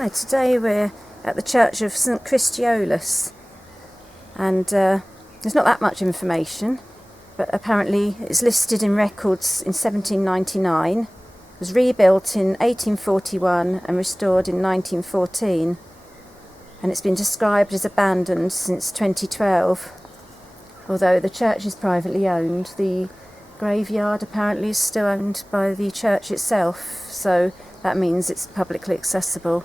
Hi, today we're at the church of St Cristiolus, and there's not that much information, but apparently it's listed in records in 1799, was rebuilt in 1841 and restored in 1914, and it's been described as abandoned since 2012. Although the church is privately owned, the graveyard apparently is still owned by the church itself, so that means it's publicly accessible.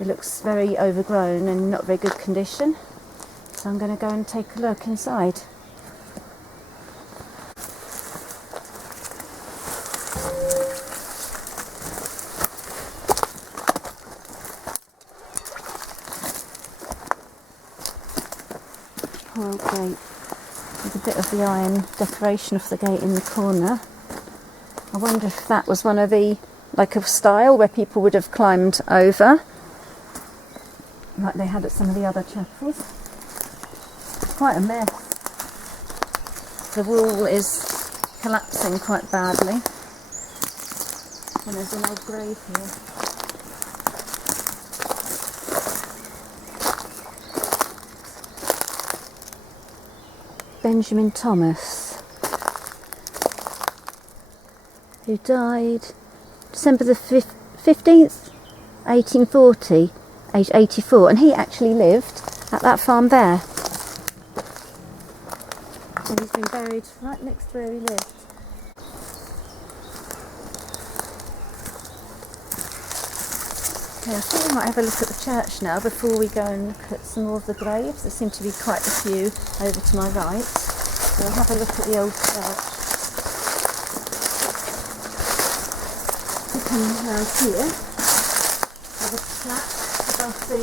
It looks very overgrown and not very good condition, so I'm going to go and take a look inside. Poor old gate, with a bit of the iron decoration of the gate in the corner. I wonder if that was one of the, like a style where people would have climbed over, like they had at some of the other chapels. It's quite a mess. The wall is collapsing quite badly, and there's an old grave here. Benjamin Thomas, who died December the 15th, 1840, aged 84, and he actually lived at that farm there. And he's been buried right next to where he lived. Okay, I think we might have a look at the church now before we go and look at some more of the graves. There seem to be quite a few over to my right. So we'll have a look at the old church. Looking around here, have a plaque above the...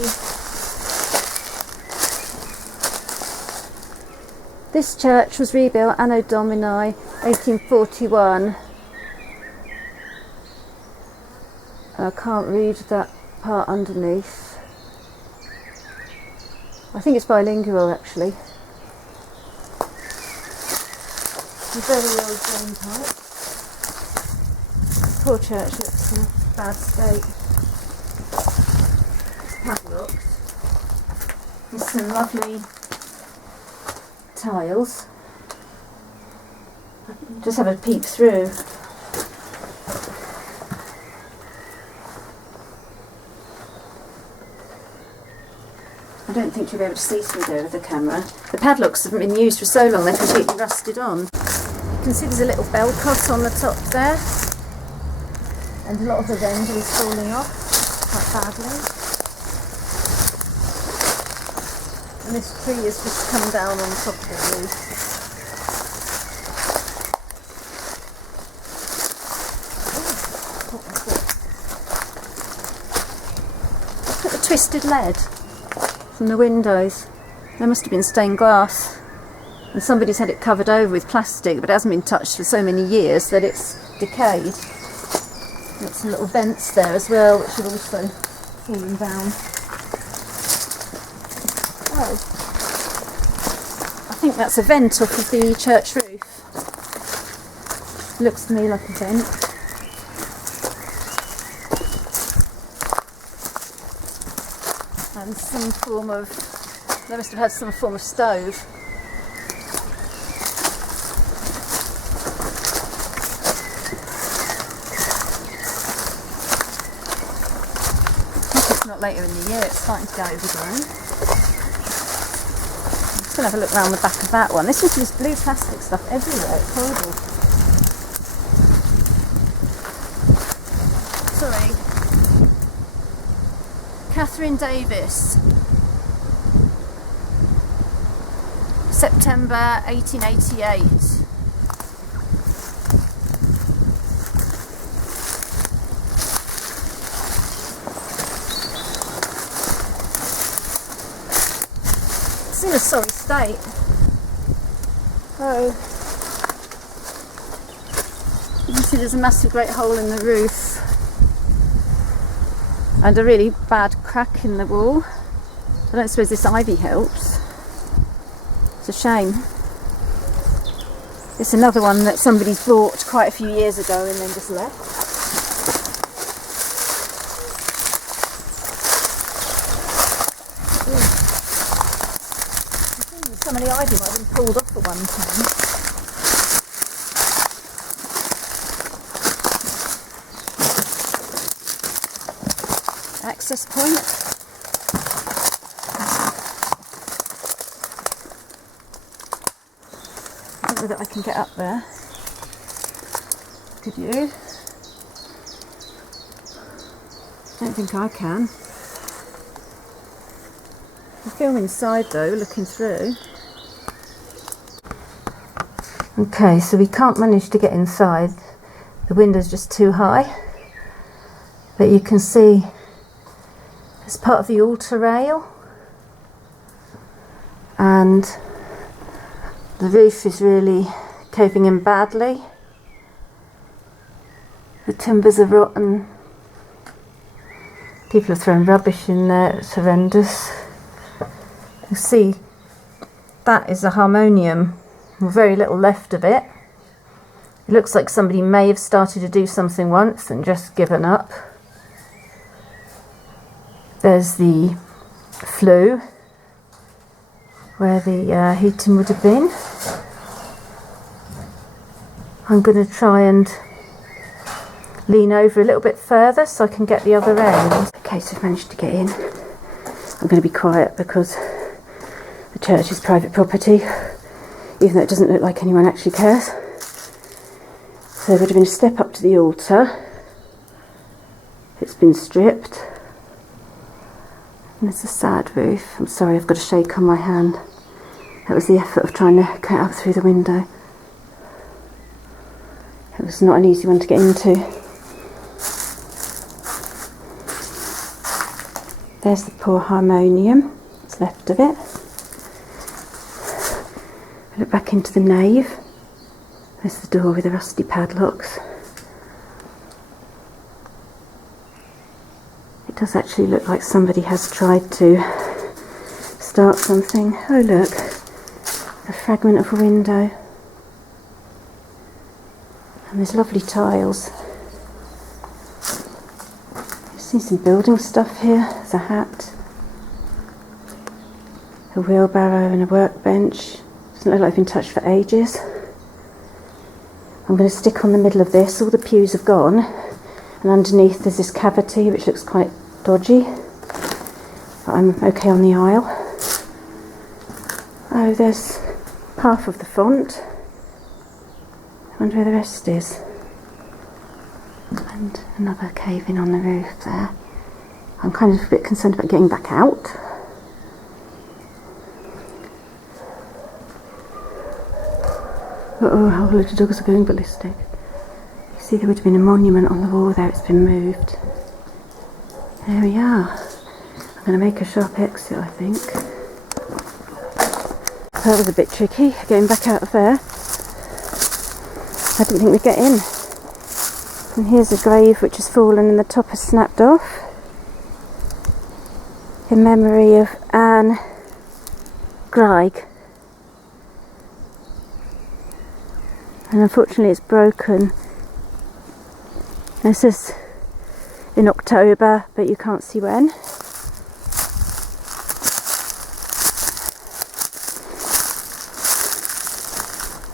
This church was rebuilt Anno Domini 1841. I can't read that part underneath. I think it's bilingual actually. A very old drain pipe. Poor church looks in a bad state. It's padlocked. There's some lovely tiles. Just have a peep through. I don't think you'll be able to see through there with the camera. The padlocks haven't been used for so long they're completely rusted on. You can see there's a little bell cot on the top there, and a lot of the render is falling off quite badly. And this tree has just come down on top of the roof. Look at the twisted lead from the windows. There must have been stained glass, and somebody's had it covered over with plastic, but it hasn't been touched for so many years that it's decayed. Got some little vents there as well, which have also fallen down. Oh, I think that's a vent off of the church roof. Looks to me like a vent. And some form of, they must have had some form of stove. It's not later in the year, it's starting to go overgrown. I'm just going to have a look around the back of that one. This is just blue plastic stuff everywhere, it's horrible. Sorry. Catherine Davis, September 1888. It's in a sorry state. Oh, you can see there's a massive great hole in the roof and a really bad crack in the wall. I don't suppose this ivy helps. It's a shame. It's another one that somebody's bought quite a few years ago and then just left. family ivy might have been pulled off at one time. Access point. I don't know that I can get up there. Could you? Don't think I can. I film inside though, looking through. Okay, so we can't manage to get inside. The window's just too high. But you can see it's part of the altar rail. And the roof is really caving in badly. The timbers are rotten. People have thrown rubbish in there, it's horrendous. You see, that is a harmonium. Very little left of it. It looks like somebody may have started to do something once and just given up. There's the flue, where the heating would have been. I'm going to try and lean over a little bit further so I can get the other end. Okay, so I've managed to get in. I'm going to be quiet because the church is private property, even though it doesn't look like anyone actually cares. So there would have been a step up to the altar. It's been stripped. And it's a sad roof. I'm sorry, I've got a shake on my hand. That was the effort of trying to get up through the window. It was not an easy one to get into. There's the poor harmonium, what's left of it. I look back into the nave. There's the door with the rusty padlocks. It does actually look like somebody has tried to start something. Oh look, a fragment of a window. And there's lovely tiles. See some building stuff here. There's a hat, a wheelbarrow and a workbench. Doesn't look like it's been touched for ages. I'm going to stick on the middle of this. All the pews have gone, and underneath there's this cavity which looks quite dodgy, but I'm okay on the aisle. Oh, there's half of the font. I wonder where the rest is. And another cave in on the roof there. I'm kind of a bit concerned about getting back out. Uh-oh, how little dogs are going ballistic. You see there would have been a monument on the wall there, it's been moved. There we are. I'm going to make a sharp exit, I think. That was a bit tricky, getting back out of there. I didn't think we'd get in. And here's a grave which has fallen and the top has snapped off. In memory of Anne Greig. And unfortunately it's broken. This is in October, but you can't see when.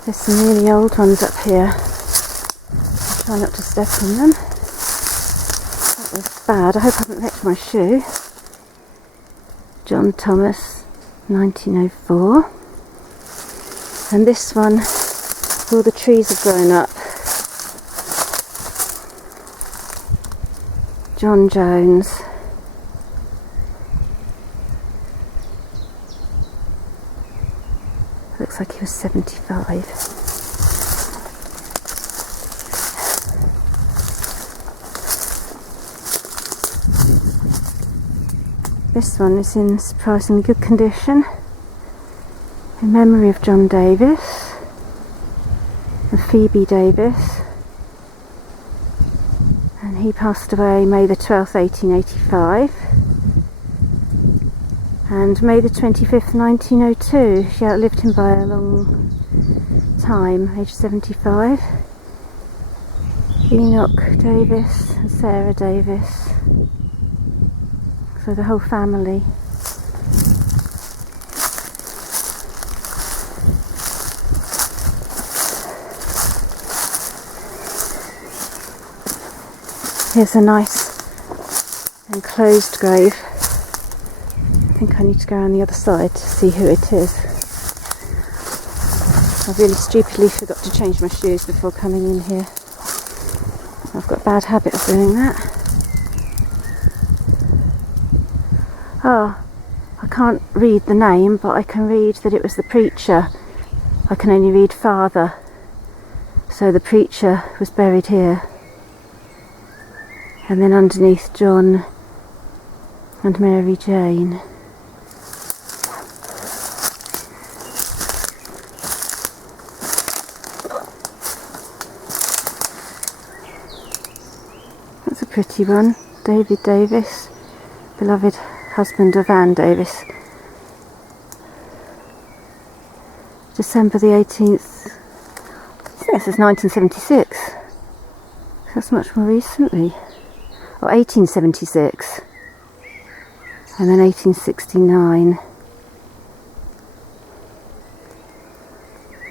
There's some really old ones up here. I'll try not to step on them. That was bad. I hope I haven't wrecked my shoe. John Thomas, 1904. And this one, all the trees have grown up. John Jones. Looks like he was 75. This one is in surprisingly good condition. In memory of John Davis and Phoebe Davis. And he passed away May the 12th, 1885. And May the 25th, 1902. She outlived him by a long time, age 75. Enoch Davis and Sarah Davis. So the whole family. Here's a nice enclosed grave. I think I need to go around the other side to see who it is. I really stupidly forgot to change my shoes before coming in here. I've got a bad habit of doing that. Oh, I can't read the name, but I can read that it was the preacher. I can only read Father. So the preacher was buried here. And then underneath John and Mary Jane. That's a pretty one. David Davis, beloved husband of Anne Davis. December the 18th. I think this is 1976. That's much more recently. Or 1876. And then 1869.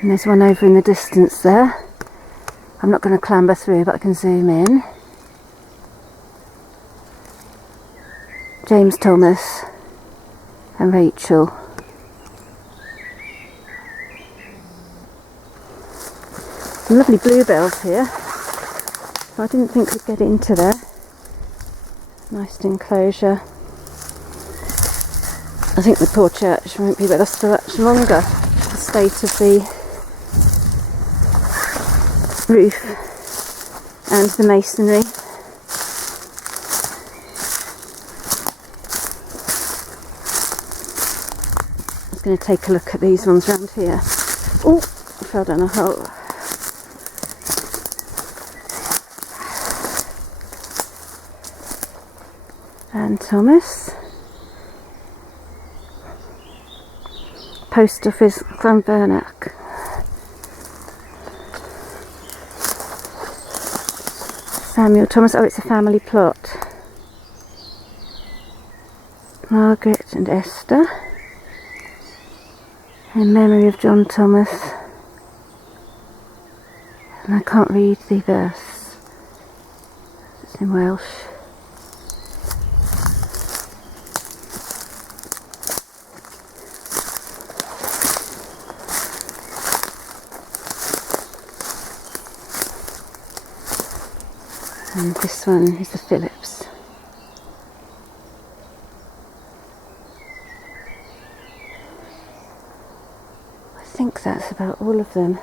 And there's one over in the distance there. I'm not going to clamber through, but I can zoom in. James Thomas and Rachel. Some lovely bluebells here. I didn't think we'd get into there. Nice enclosure. I think the poor church won't be with us for much longer. The state of the roof and the masonry. I was going to take a look at these ones round here. Oh, I fell down a hole. And Thomas. Post Office, Clonburnach. Samuel Thomas. Oh, it's a family plot. Margaret and Esther. In memory of John Thomas. And I can't read the verse. It's in Welsh. And this one is the Phillips. I think that's about all of them.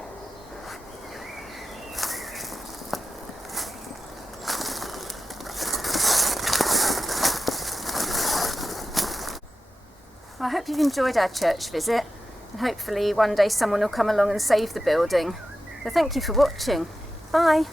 Well, I hope you've enjoyed our church visit, and hopefully one day someone will come along and save the building. So thank you for watching. Bye.